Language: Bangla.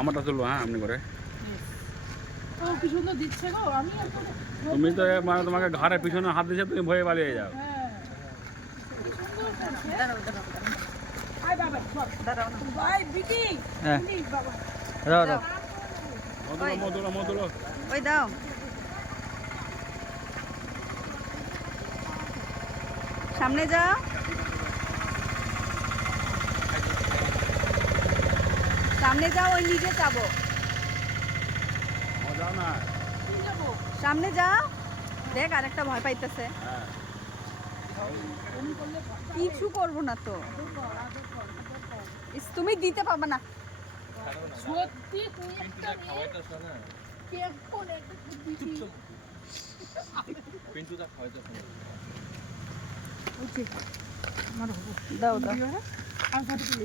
আমারটা তুলবো, হ্যাঁ আপনি করে। কি সুন্দর দিচ্ছে গো, আমি তুমি তো মানে তোমাকে ঘাড়ে পিছনে হাত দিয়েছে, তুমি ভয়ে পালিয়ে যাও। ওই দাও সামনে যাও, সামনে যাও, ওই নিচে যাবো, সামনে যাও। দেখ আরেকটা ভয় পাইতেছে। কিছু করবো না তো, তুমি দিতে পারবে না। সত্যি তুই একটা দাও দাও। আমি ফটো তুলে